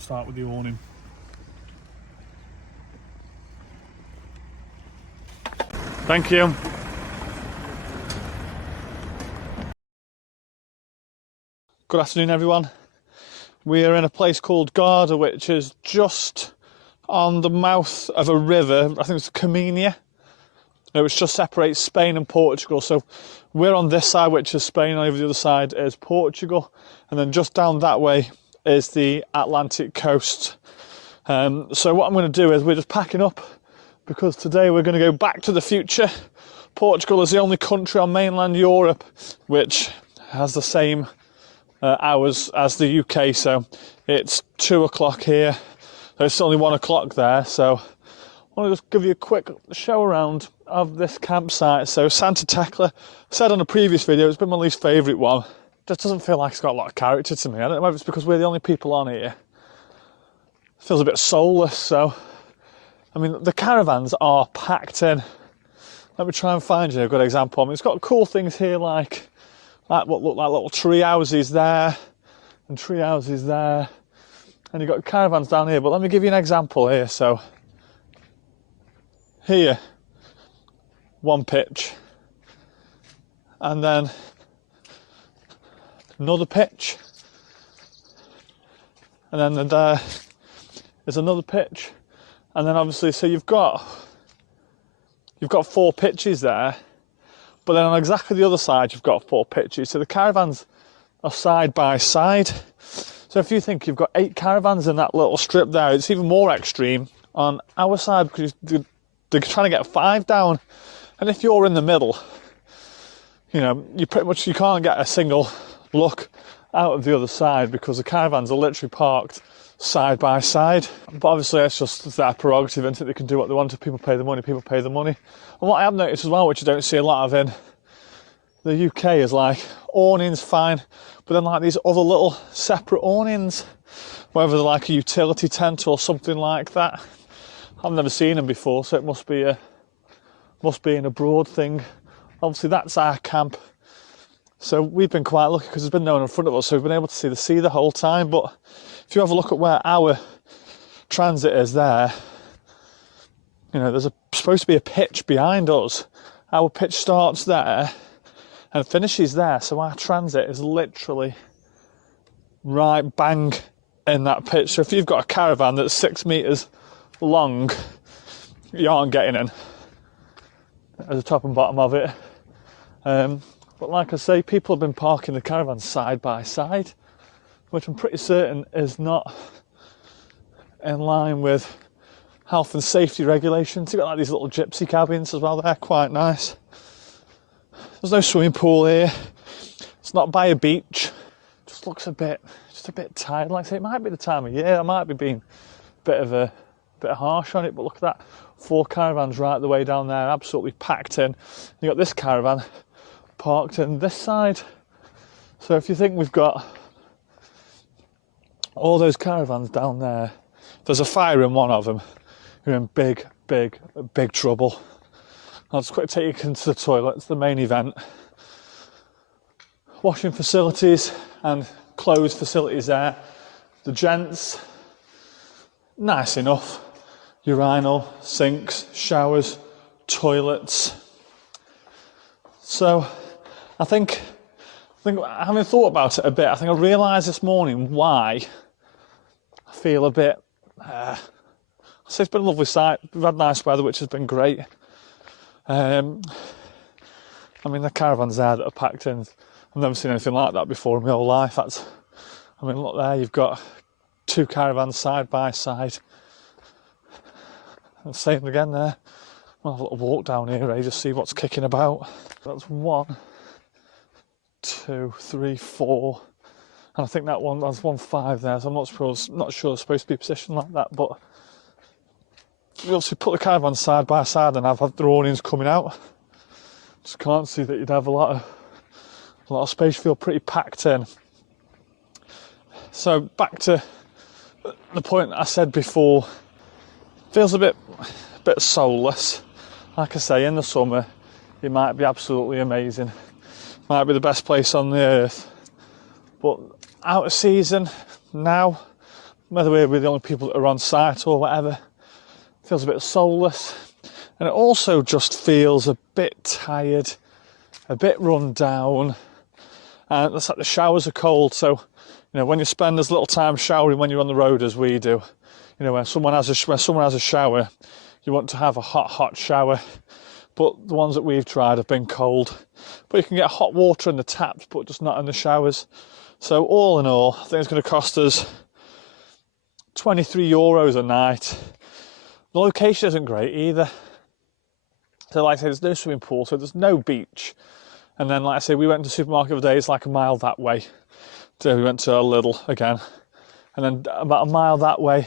we start with the awning. Thank you. Good afternoon, everyone. We are in a place called Garda, which is just on the mouth of a river. I think it's Camenia, which just separates Spain and Portugal. So we're on this side, which is Spain, and over the other side is Portugal. And then just down that way is the Atlantic coast. So what I'm going to do is we're just packing up, because today we're going to go back to the future. Portugal is the only country on mainland Europe which has the same hours as the UK, so it's 2 o'clock here, so it's only 1 o'clock there. So I want to just give you a quick show around of this campsite. So Santa Tecla, I said on a previous video, it's been my least favourite one. Just doesn't feel like it's got a lot of character to me. I don't know whether it's because we're the only people on here. It feels a bit soulless. So I mean, the caravans are packed in. Let me try and find you a good example. I mean, it's got cool things here like what look like little tree houses there and tree houses there, and you've got caravans down here. But let me give you an example here. So here, one pitch, and then another pitch, and then there is another pitch, and then obviously, so you've got 4 pitches there. But then on exactly the other side, you've got 4 pitches. So the caravans are side by side. So if you think you've got 8 caravans in that little strip there, it's even more extreme on our side, because they're trying to get 5 down. And if you're in the middle, you know, you can't get a single look out of the other side, because the caravans are literally parked side by side. But obviously it's just their prerogative, isn't it? They can do what they want. If people pay the money, people pay the money. And what I have noticed as well, which you don't see a lot of in the UK, is like awnings, fine, but then like these other little separate awnings, whether they're like a utility tent or something like that. I've never seen them before, so it must be an abroad thing. Obviously that's our camp, so we've been quite lucky because there's been no one in front of us, so we've been able to see the sea the whole time. But if you have a look at where our transit is there, you know, there's supposed to be a pitch behind us. Our pitch starts there and finishes there, so our transit is literally right bang in that pitch. So if you've got a caravan that's 6 metres long, you aren't getting in at the top and bottom of it. But like I say, people have been parking the caravans side by side, which I'm pretty certain is not in line with health and safety regulations. You've got like these little gypsy cabins as well, they're quite nice. There's no swimming pool here. It's not by a beach. Just looks a bit tired. Like I say, it might be the time of year. I might be being a bit harsh on it, but look at that. 4 caravans right the way down there, absolutely packed in. You've got this caravan parked in this side. So if you think we've got all those caravans down there, there's a fire in one of them, you're in big trouble. I'll just quickly take you into the toilets, the main event. Washing facilities and clothes facilities there. The gents, nice enough. Urinal, sinks, showers, toilets. So I think having thought about it a bit, I think I realised this morning why I feel a bit, I say it's been a lovely sight. We've had nice weather, which has been great. I mean, the caravans there that are packed in, I've never seen anything like that before in my whole life. I mean, look there, you've got 2 caravans side by side. And same again there. I'll have a little walk down here, just see what's kicking about. That's 1, 2, 3, 4. And I think that one, that's 1, 5 there, so I'm not sure it's supposed to be positioned like that, but you obviously put the caravan side by side and have the awnings coming out. Just can't see that you'd have a lot of space. Feel pretty packed in. So back to the point that I said before, feels a bit soulless. Like I say, in the summer it might be absolutely amazing, might be the best place on the earth, but out of season now, whether we're the only people that are on site or whatever. It feels a bit soulless. And it also just feels a bit tired, a bit run down. And it's like the showers are cold, so when you spend as little time showering when you're on the road as we do, when someone has a shower, you want to have a hot shower. But the ones that we've tried have been cold. But you can get hot water in the taps, but just not in the showers. So all in all, I think it's going to cost us €23 a night. The location isn't great either. So like I say, there's no swimming pool, so there's no beach. And then like I say, we went to the supermarket the other day, it's like a mile that way. So we went to a Lidl again. And then about a mile that way.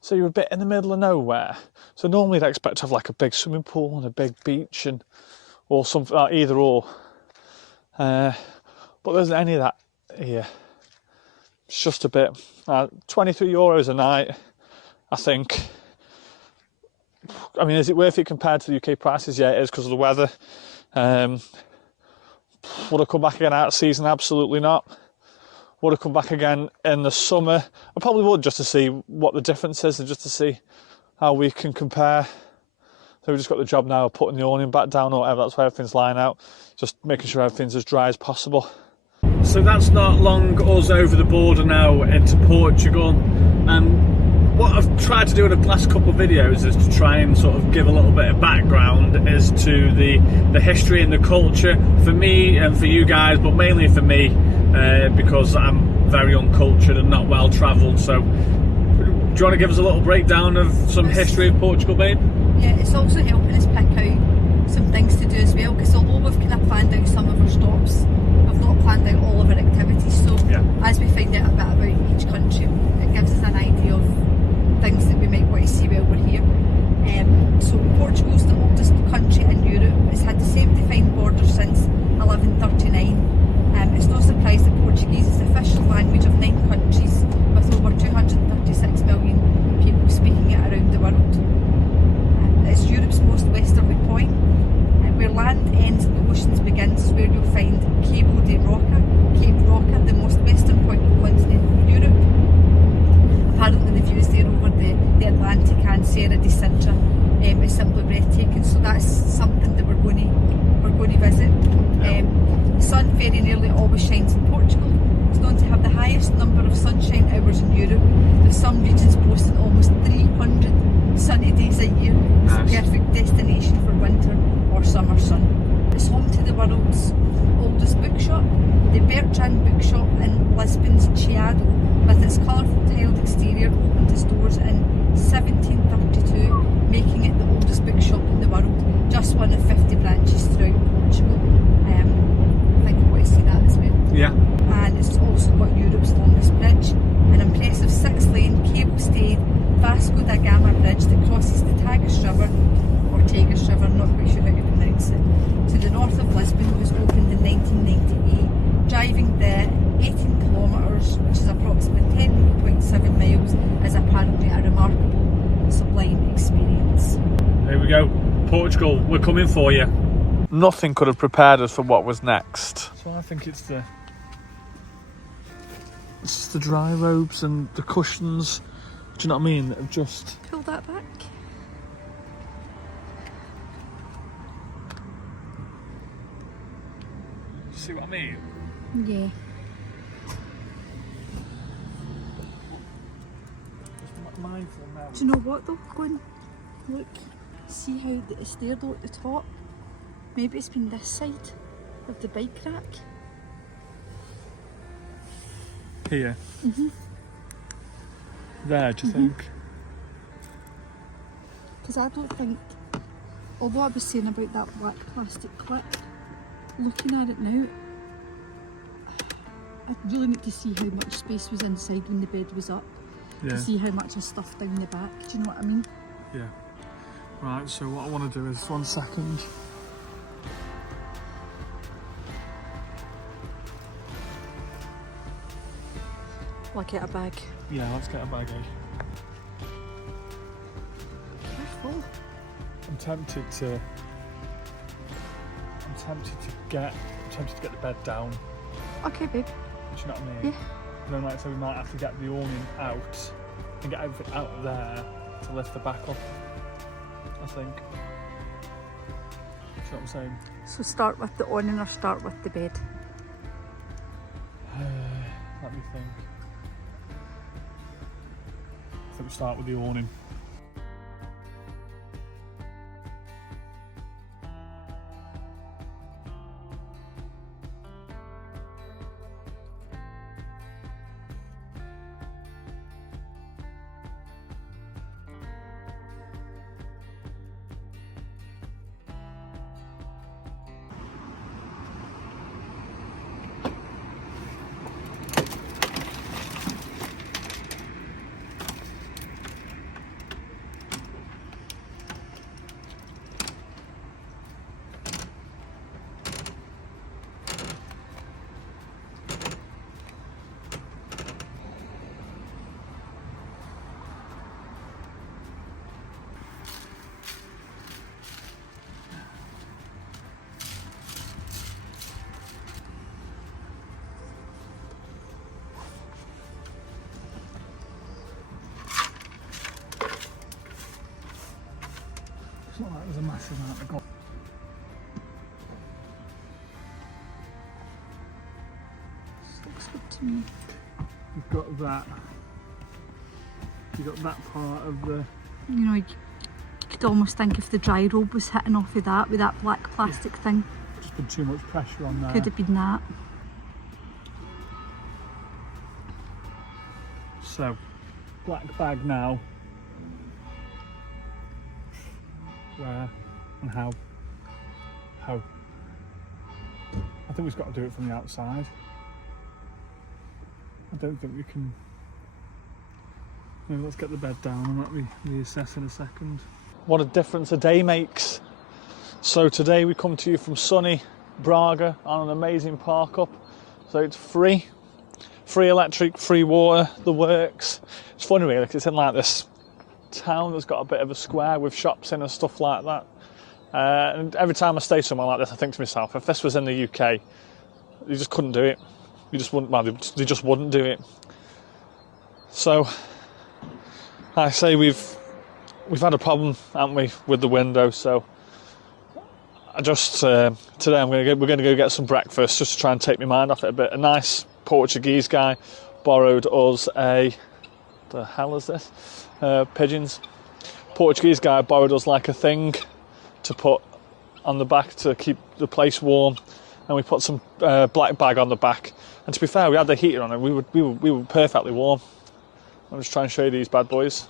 So you're a bit in the middle of nowhere. So normally I'd expect to have like a big swimming pool and a big beach or something, either or. But there isn't any of that here. It's just a bit, €23 a night, I think. I mean, is it worth it compared to the UK prices? Yeah, it is because of the weather. Would I come back again out of season? Absolutely not. Would I come back again in the summer? I probably would, just to see what the difference is and just to see how we can compare. So we've just got the job now of putting the awning back down or whatever. That's where everything's lying out. Just making sure everything's as dry as possible. So that's not long us over the border now into Portugal. And what I've tried to do in the last couple of videos is to try and sort of give a little bit of background as to the history and the culture for me and for you guys, but mainly for me because I'm very uncultured and not well travelled. So do you want to give us a little breakdown of some history of Portugal, babe? Yeah, it's also helping us pick out some things to do as well, because although we've kind of planned out some of our stops, we've not planned out all of our activities. So yeah, as we find out a bit about each country, it gives us an idea of things that we might want to see while we're here. So Portugal's the oldest country in Europe. It's had the same defined border since 1139. It's no surprise that Portuguese is the official language of 9 countries with over 236 million people speaking it around the world. It's Europe's most westerly point. Where land ends and the oceans begins is where you'll find Cabo de Roca, Cape Roca, the most western point of continental Europe. Apparently the views there over the Atlantic and Serra de Sintra is simply breathtaking, so that's something that we're going to visit. The sun very nearly always shines in Portugal. It's known to have the highest number of sunshine hours in Europe, with some regions boasting almost 300 sunny days a year. It's a perfect destination for winter or summer sun. It's home to the world's oldest bookshop, the Bertrand Bookshop in Lisbon's Chiado, with its colourful tiled exterior, opened its doors in 1732, making it the oldest bookshop in the world, just one of 50 branches throughout Portugal. I think you want to see that as well. Yeah. And it's also got Europe's longest bridge, an impressive 6-lane cable-stayed Vasco da Gama bridge that crosses the Tagus River, or Tagus River, not quite sure how you pronounce it, to the north of Lisbon. Was opened in 1998, driving the 18 kilometres, which is approximately 10.7 miles, is apparently a remarkable, sublime experience. There we go, Portugal, we're coming for you. Nothing could have prepared us for what was next. So I think it's the dry robes and the cushions, do you know what I mean, that have just... Pull that back. See what I mean? Yeah. Mindful now. Do you know what though? Go and look, see how it's there though at the top. Maybe it's been this side of the bike rack. Here? There, do you think? Because I don't think, although I was saying about that black plastic clip, looking at it now, I really need to see how much space was inside when the bed was up. Yeah. To see how much is stuffed down the back. Do you know what I mean? Yeah. Right, so what I want to do is, 1 second. I'll get a bag. Yeah, let's get a bag, eh? Careful. I'm tempted to get the bed down. Okay, babe. Do you know what I mean? Yeah. and then like so we might have to get the awning out and get everything out there to lift the back up, I think. See what I'm saying? So start with the awning or start with the bed? Let me think. I think we start with the awning. It's not like there's a massive amount of gold. Looks good to me. You've got that. You've got that part of the... You know, you could almost think if the dry robe was hitting off of that with that black plastic thing. Just put too much pressure on there. Could have been that. So, black bag now. Where and how? How? I think we've got to do it from the outside. I don't think we can... Maybe let's get the bed down and let me reassess in a second. What a difference a day makes. So today we come to you from sunny Braga on an amazing park up. So it's free electric, free water, the works. It's funny really because it's in like this town that's got a bit of a square with shops in and stuff like that. And every time I stay somewhere like this I think to myself, if this was in the UK, you just couldn't do it. You just wouldn't, well, they just wouldn't do it. So I say we've had a problem, haven't we, with the window, so I just today we're going to go get some breakfast just to try and take my mind off it a bit. A nice Portuguese guy borrowed us the hell is this? Pigeons. Portuguese guy borrowed us like a thing to put on the back to keep the place warm, and we put some black bag on the back. And to be fair, we had the heater on and we were perfectly warm. I'm just trying to show you these bad boys.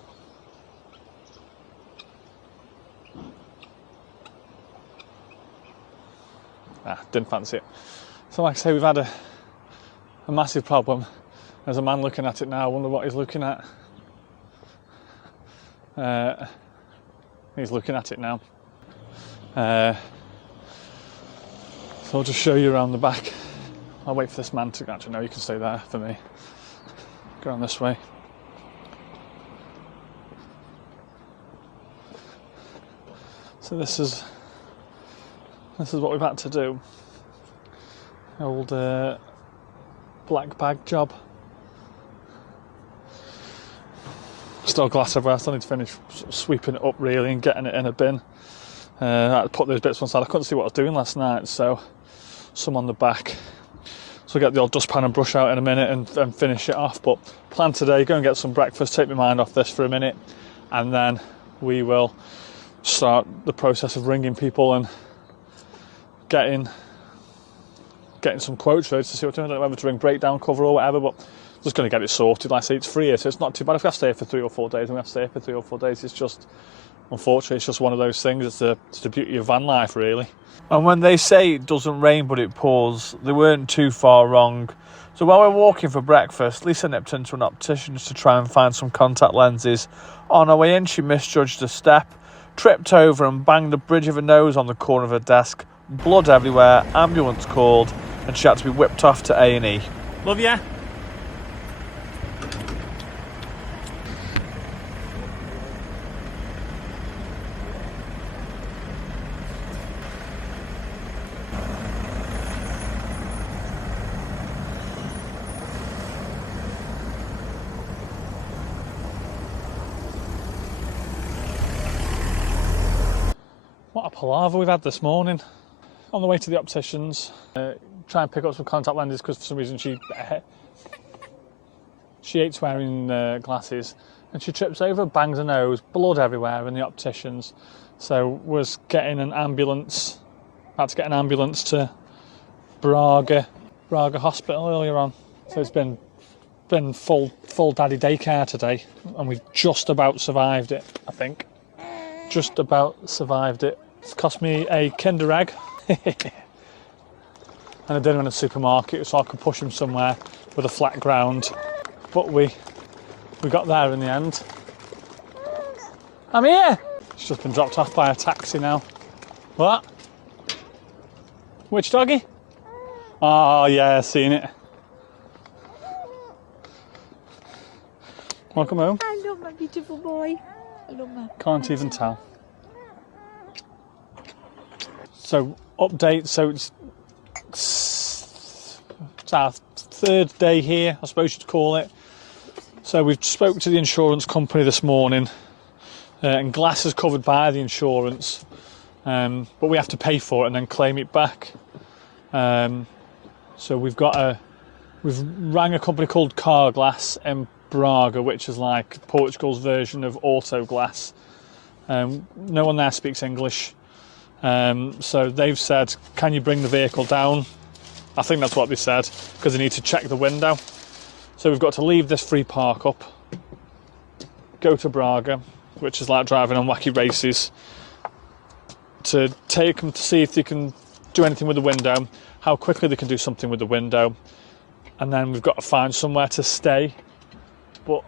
Didn't fancy it. So like I say, we've had a massive problem. There's a man looking at it now. I wonder what he's looking at. He's looking at it now. So I'll just show you around the back. I'll wait for this man to... Actually, no, you can stay there for me. Go on this way. So this is what we've had to do. Old black bag job. Still glass everywhere. I still need to finish sweeping it up really and getting it in a bin. I had to put those bits one side. I couldn't see what I was doing last night, so some on the back. So I'll get the old dustpan and brush out in a minute and finish it off. But plan today, go and get some breakfast, take my mind off this for a minute, and then we will start the process of ringing people and getting some quotes ready to see what to do. I don't know whether to ring breakdown cover or whatever, but just going to get it sorted. Like I say, it's free here, so it's not too bad. If we have to stay here for 3 or 4 days, then we have to stay here for 3 or 4 days. It's just, unfortunately, it's just one of those things. It's the beauty of van life, really. And when they say it doesn't rain but it pours, they weren't too far wrong. So while we're walking for breakfast, Lisa nipped into an optician's to try and find some contact lenses. On her way in, she misjudged a step, tripped over and banged the bridge of her nose on the corner of her desk. Blood everywhere, ambulance called, and she had to be whipped off to A&E. Love ya. palaver we've had this morning. On the way to the opticians, try and pick up some contact lenses because for some reason she hates wearing glasses, and she trips over, bangs her nose, blood everywhere in the opticians. So was getting an ambulance, had to get an ambulance to Braga Hospital earlier on. So it's been full daddy daycare today, and we've just about survived it, I think. Just about survived it. It's cost me a Kinder Egg and a dinner in a supermarket so I could push him somewhere with a flat ground. But we got there in the end. I'm here! She's just been dropped off by a taxi now. What? Which doggy? Oh yeah, seen it. Welcome home. Hello, my beautiful boy. Hello, my... Can't even tell. So, update. So it's our third day here, I suppose you'd call it. So we've spoke to the insurance company this morning, and glass is covered by the insurance, but we have to pay for it and then claim it back. So we've rang a company called Carglass in Braga, which is like Portugal's version of Auto Glass. No one there speaks English, so they've said, can you bring the vehicle down? I think that's what they said, because they need to check the window. So we've got to leave this free park up, go to Braga, which is like driving on wacky races, to take them to see if they can do anything with the window, how quickly they can do something with the window, and then we've got to find somewhere to stay. But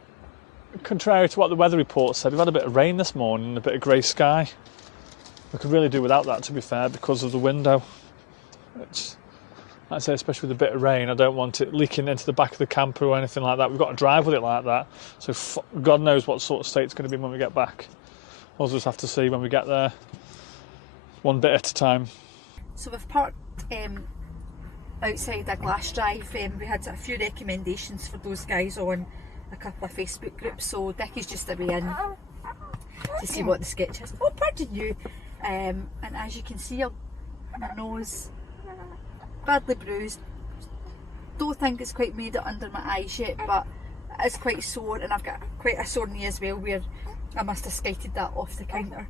contrary to what the weather report said, we've had a bit of rain this morning and a bit of grey sky. We could really do without that, to be fair, because of the window. It's, like I say, especially with a bit of rain, I don't want it leaking into the back of the camper or anything like that. We've got to drive with it like that, so God knows what sort of state it's going to be when we get back. We'll just have to see when we get there, one bit at a time. So we've parked outside a glass drive. We had a few recommendations for those guys on a couple of Facebook groups, so Dickie's just away in to see what the sketch is. Oh, pardon you. And as you can see, my nose badly bruised. Don't think it's quite made it under my eyes yet, but it's quite sore, and I've got quite a sore knee as well, where I must have skated that off the counter.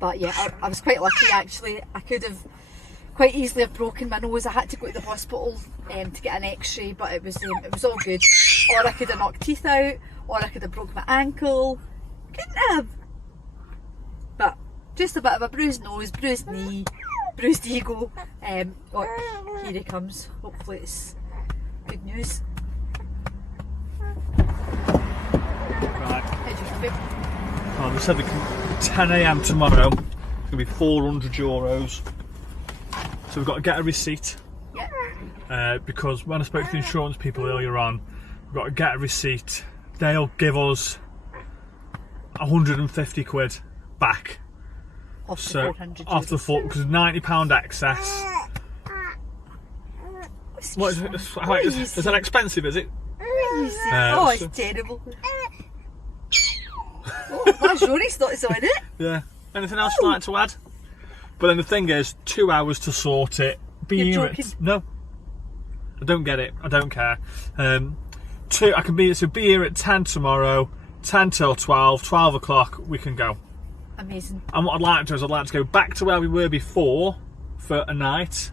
But yeah, I was quite lucky actually. I could have quite easily have broken my nose. I had to go to the hospital to get an x-ray, but it was all good. Or I could have knocked teeth out, or I could have broke my ankle. Couldn't have. But just a bit of a bruised nose, bruised knee, bruised ego. Oh, here he comes. Hopefully it's good news. Right. How'd you feel? Oh, they said 10 AM tomorrow, it's going to be €400. So we've got to get a receipt. Yeah. Because when I spoke to the insurance people earlier on, we've got to get a receipt. They'll give us 150 quid back. Off the So 400 after the full, because £90 excess. What is it? Is that expensive? Is it? Oh, it's terrible. Oh, that's Rory's thoughts on it. Yeah. Anything else you'd like to add? But then the thing is, 2 hours to sort it. You're joking. No, I don't get it. I don't care. I can be here at 10 tomorrow, 10 till 12, 12 o'clock. We can go. Amazing. And what I'd like to do is I'd like to go back to where we were before for a night.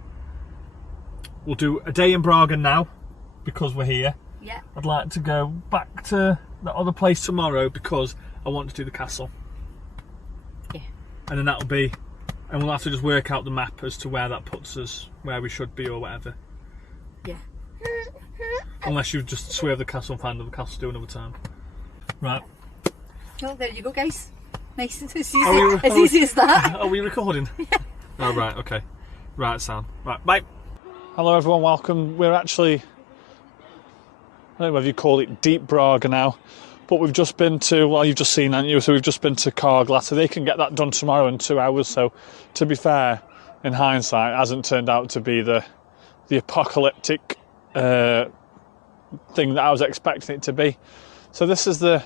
We'll do a day in Braga now because we're here. Yeah. I'd like to go back to that other place tomorrow because I want to do the castle. Yeah. And then that'll be, and we'll have to just work out the map as to where that puts us, where we should be or whatever. Yeah. Unless you just swerve the castle and find another castle to do another time. Right. Well, there you go, guys. Nice. It's easy as that. Are we recording? Yeah. Oh, right, okay. Right, Sam. Right, bye. Hello everyone, welcome. We're actually, I don't know whether you call it Deep Braga now, but we've just been to, well, you've just seen, haven't you? So we've just been to Carglass, so they can get that done tomorrow in 2 hours. So to be fair, in hindsight, it hasn't turned out to be the apocalyptic thing that I was expecting it to be. So this is the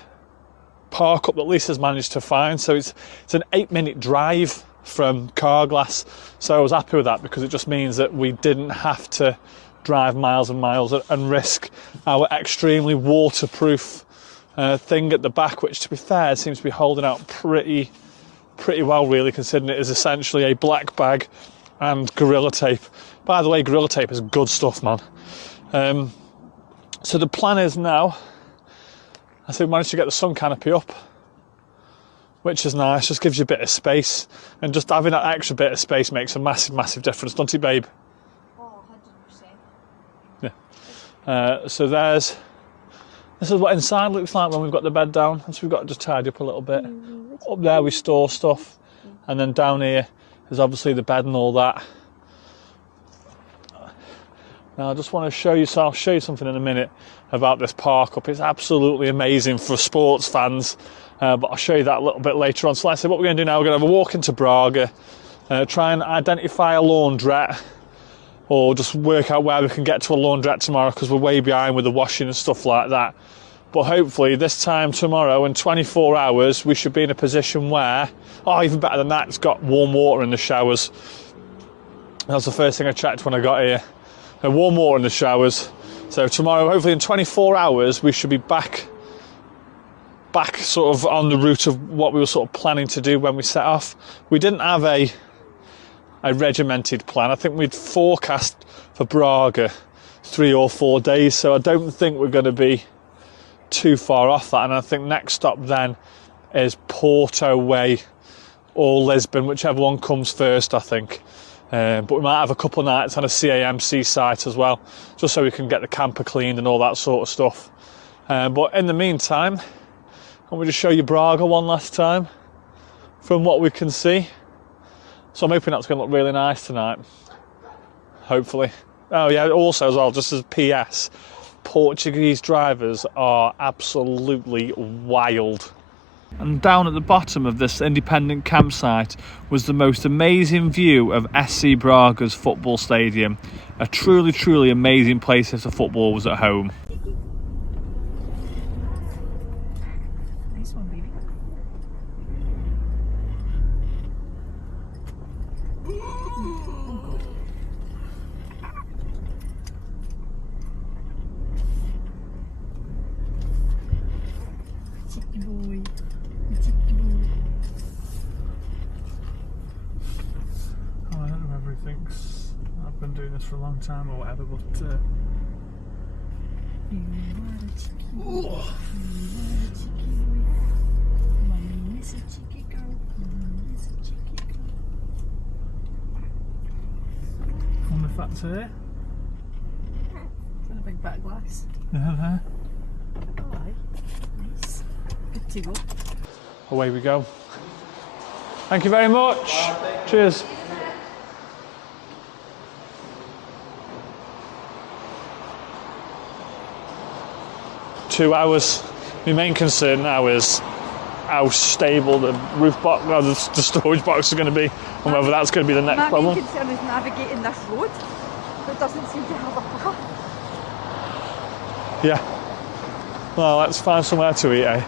park up that Lisa's managed to find. So it's an 8-minute drive from Carglass. So I was happy with that because it just means that we didn't have to drive miles and miles and risk our extremely waterproof thing at the back, which to be fair seems to be holding out pretty well, really, considering it is essentially a black bag and Gorilla Tape. By the way, Gorilla Tape is good stuff, man. So the plan is now, I think we managed to get the sun canopy up, which is nice, just gives you a bit of space, and just having that extra bit of space makes a massive difference, doesn't it, babe? Oh, 100%. Yeah. So this is what inside looks like when we've got the bed down, so we've got to just tidy up a little bit. Up there we store stuff, and then down here is obviously the bed and all that. Now I just want to show you, so I'll show you something in a minute about this park up. It's absolutely amazing for sports fans, but I'll show you that a little bit later on. So let's say what we're going to do now, we're going to have a walk into Braga, try and identify a laundrette, or just work out where we can get to a laundrette tomorrow because we're way behind with the washing and stuff like that. But hopefully this time tomorrow in 24 hours we should be in a position where, oh, even better than that, it's got warm water in the showers. That was the first thing I checked when I got here. Warm water in the showers. So tomorrow, hopefully in 24 hours, we should be back sort of on the route of what we were sort of planning to do when we set off. We didn't have a regimented plan. I think we'd forecast for Braga 3 or 4 days, so I don't think we're going to be too far off that. And I think next stop then is Porto way or Lisbon, whichever one comes first, I think. But we might have a couple of nights on a CAMC site as well, just so we can get the camper cleaned and all that sort of stuff. But in the meantime, let me just show you Braga one last time from what we can see. So I'm hoping that's going to look really nice tonight, hopefully. Oh yeah, also as well, just as PS, Portuguese drivers are absolutely wild. And down at the bottom of this independent campsite was the most amazing view of SC Braga's football stadium. A truly amazing place if the football was at home. Nice one, baby. Cheeky boy. Oh, I don't know whether he thinks I've been doing this for a long time or whatever, but You are a cheeky boy. You are a cheeky boy. Mommy is a cheeky girl. Mommy is a cheeky girl. I wonder if that's it. It's in a big back glass. Yeah, Oh, aye. Nice. Good to go. away we go. Thank you very much. Cheers. "2 hours. My main concern now is how stable the roof box, or the storage box is going to be, and whether that's going to be the next My problem. main concern is navigating this road that doesn't seem to have a path. Yeah. Well, let's find somewhere to eat, eh?